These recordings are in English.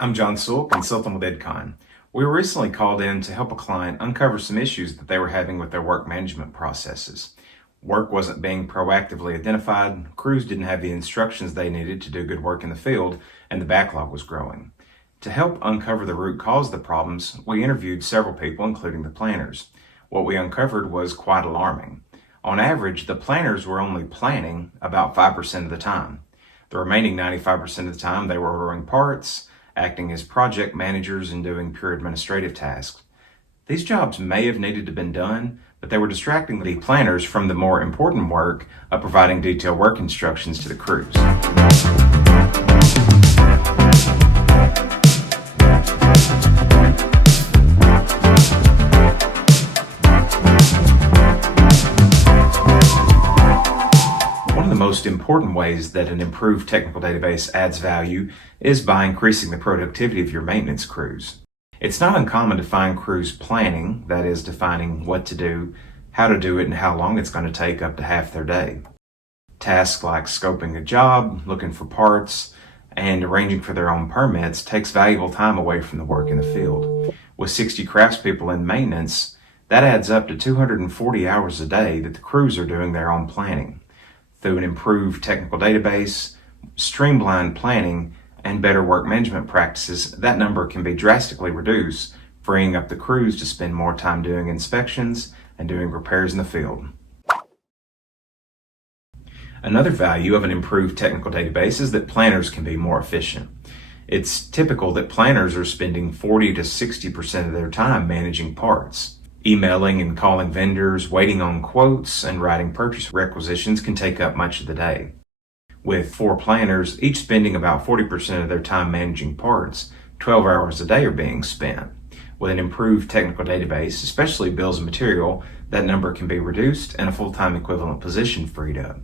I'm John Sewell, consultant with IDCON. We were recently called in to help a client uncover some issues that they were having with their work management processes. Work wasn't being proactively identified, crews didn't have the instructions they needed to do good work in the field, and the backlog was growing. To help uncover the root cause of the problems, we interviewed several people, including the planners. What we uncovered was quite alarming. On average, the planners were only planning about 5% of the time. The remaining 95% of the time, they were ordering parts, acting as project managers, and doing pure administrative tasks. These jobs may have needed to been done, but they were distracting the planners from the more important work of providing detailed work instructions to the crews. One of the most important ways that an improved technical database adds value is by increasing the productivity of your maintenance crews. It's not uncommon to find crews planning, that is, defining what to do, how to do it, and how long it's going to take up to half their day. Tasks like scoping a job, looking for parts, and arranging for their own permits takes valuable time away from the work in the field. With 60 craftspeople in maintenance, that adds up to 240 hours a day that the crews are doing their own planning. Through an improved technical database, streamlined planning, and better work management practices, that number can be drastically reduced, freeing up the crews to spend more time doing inspections and doing repairs in the field. Another value of an improved technical database is that planners can be more efficient. It's typical that planners are spending 40 to 60% of their time managing parts. Emailing and calling vendors, waiting on quotes, and writing purchase requisitions can take up much of the day. With 4 planners, each spending about 40% of their time managing parts, 12 hours a day are being spent. With an improved technical database, especially bills of material, that number can be reduced and a full-time equivalent position freed up.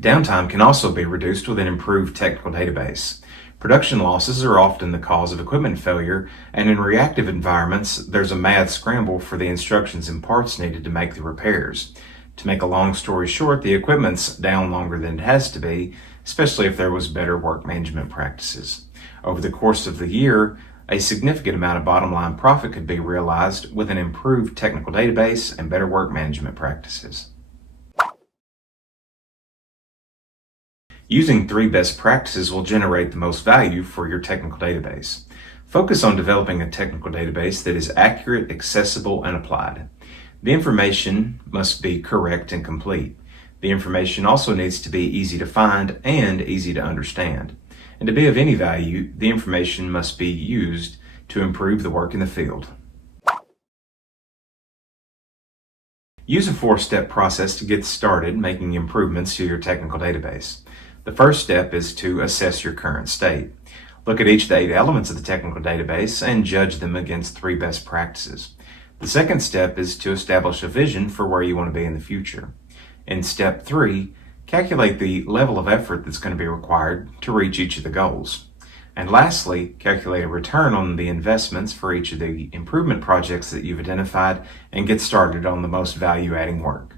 Downtime can also be reduced with an improved technical database. Production losses are often the cause of equipment failure, and in reactive environments, there's a mad scramble for the instructions and parts needed to make the repairs. To make a long story short, the equipment's down longer than it has to be, especially if there was better work management practices. Over the course of the year, a significant amount of bottom line profit could be realized with an improved technical database and better work management practices. Using 3 best practices will generate the most value for your technical database. Focus on developing a technical database that is accurate, accessible, and applied. The information must be correct and complete. The information also needs to be easy to find and easy to understand. And to be of any value, the information must be used to improve the work in the field. Use a 4-step process to get started making improvements to your technical database. The first step is to assess your current state. Look at each of the 8 elements of the technical database and judge them against 3 best practices. The second step is to establish a vision for where you want to be in the future. In step 3, calculate the level of effort that's going to be required to reach each of the goals. And lastly, calculate a return on the investments for each of the improvement projects that you've identified and get started on the most value-adding work.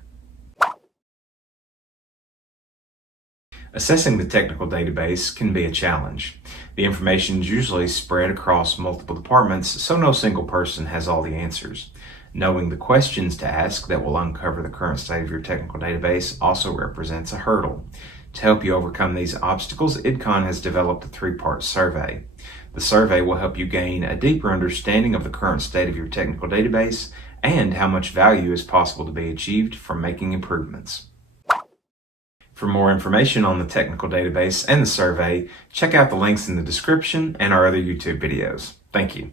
Assessing the technical database can be a challenge. The information is usually spread across multiple departments, so no single person has all the answers. Knowing the questions to ask that will uncover the current state of your technical database also represents a hurdle. To help you overcome these obstacles, IDCON has developed a 3-part survey. The survey will help you gain a deeper understanding of the current state of your technical database and how much value is possible to be achieved from making improvements. For more information on the technical database and the survey, check out the links in the description and our other YouTube videos. Thank you.